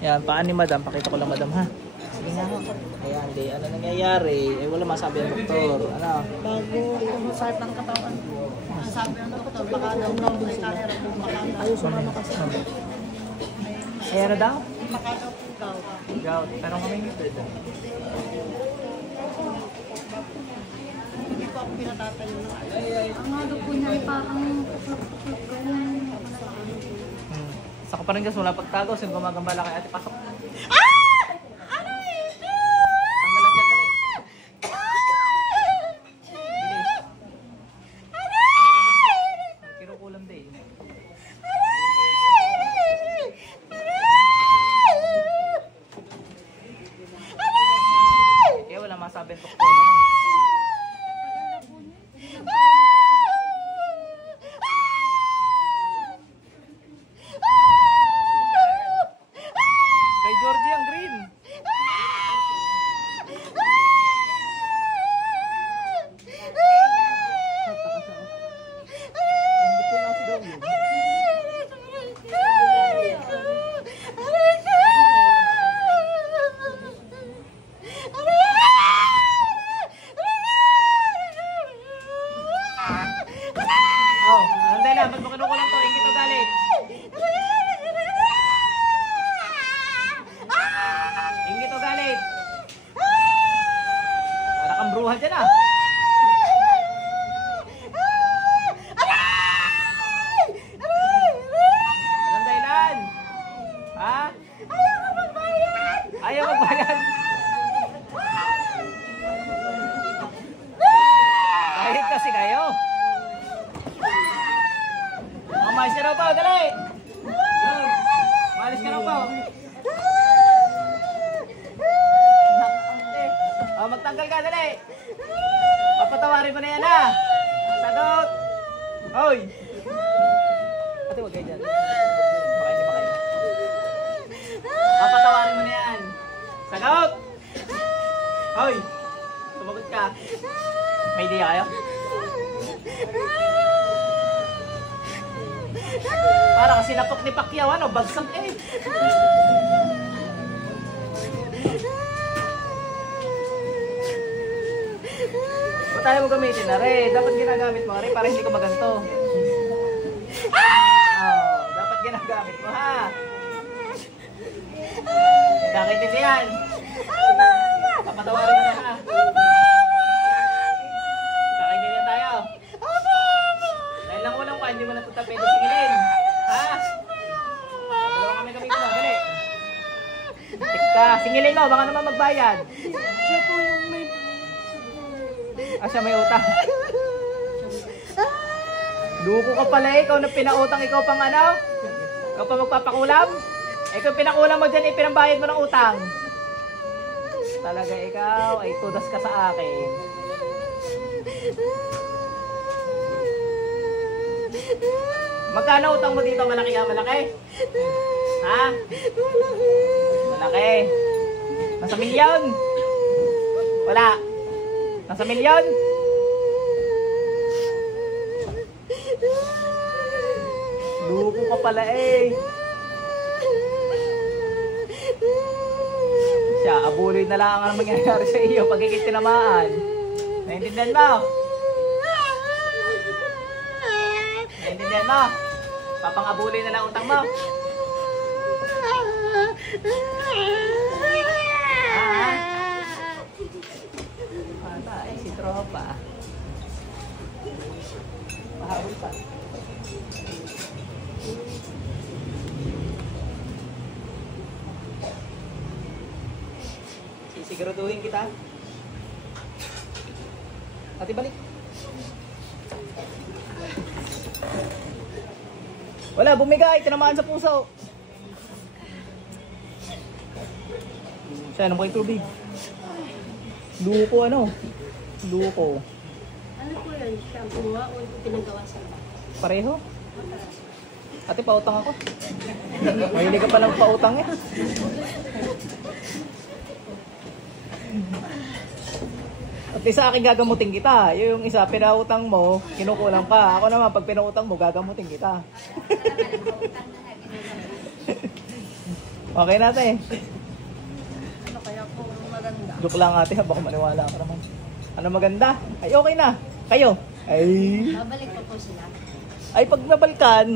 Yan, paan ni madam. Pakita ko lang madam ha. Sige nga ho. Ayan, di. Ano nangyayari? Eh, wala masabi ang doktor. Ano? Bago yung masakit ng katawan. Sabi ng doktor, baka daw na may kanera po makakaw. Ayaw sumama kasi. Ayan na daw? Makakaw po daw. Gout. Pero kami ngipid. Hindi po ako pinatatayo ng Ang ano po niya ay parang puklok-puklok ganyan. Saka pa rin kasi wala pagtago. Sino gumagambala kay ate? Pasok. Tanggalan dyan, dali. Bilis. Kinukulam din. Kaya wala masabi ang doktor. Ano? Kay Georgie ang green. Oh, anong dahil ba't mo kinukulang to? Ingit o galit? Ingit o galit? Para kang bruhan dyan ah. Anong dahilan? Ha? Ayaw magbayan. Kahit kasi kayo. Malis ka na po, dali! Malis ka na po. Oh, magtanggal ka, dali! Papatawarin mo na yan, ha? Sagot! Hoy! Pati huwag kayo dyan. Baka hindi pa kayo. Papatawarin mo na yan. Sagot! Hoy! Sumagot ka. May idea kayo? Para kasi napok ni Pacquiao, ano? Bagsak eh. Ba't tayo mo gamitin na rin? Dapat ginagamit mo rin para hindi ko maganto. Oh, dapat ginagamit mo ha. Nakaintindihan. Papatawarin mo na ha. Nakaintindihan tayo. Dahil lang walang hindi mo na ito pwede singilin. Ha? Dalawa kami gamitin mo. Dali. Tika, singilin mo. Baka naman magbayad. Siya po yung may... Siya may utang. Luko ka pala eh. Ikaw na pinautang. Ikaw pang ano? Ikaw pa magpapakulam? Ikaw pinakulam mo dyan. Pinambayad mo ng utang. Talaga ikaw ay tudas ka sa akin. Magkano utang mo dito? Malaki ka? Malaki? Ha? Malaki. Nasa milyon? Wala. Nasa milyon? Luko ka pala eh. Siya, abuloy na lang ang mangyayari sa iyo pag ikitinamaan. Naintindihan mo? Naintindihan mo? Papang-abuloy na lang utang mo. Patay, si tropa. Pahabol pa. Sisiguraduhin kita. Ate, balik. Wala, bumigay. Tinamaan sa puso. Siya, ano mo yung tubig? Luko, ano? Luko. Ano po yan? Shampoo o pinagawa sa Pareho? Ate, pautang ako. Mahilig ka palang pautang eh. At isa akin gagamutin kita. Yung isa, pinautang mo, kinukulang pa. Ako naman, pag pinautang mo, gagamutin kita. Okay na ate. Ano kaya po maganda? Joke lang ate ha, baka maniwala ka naman. Ano maganda? Ay okay na. Kayo. Ay. Babalik pa po sila. Ay pag nabalikan,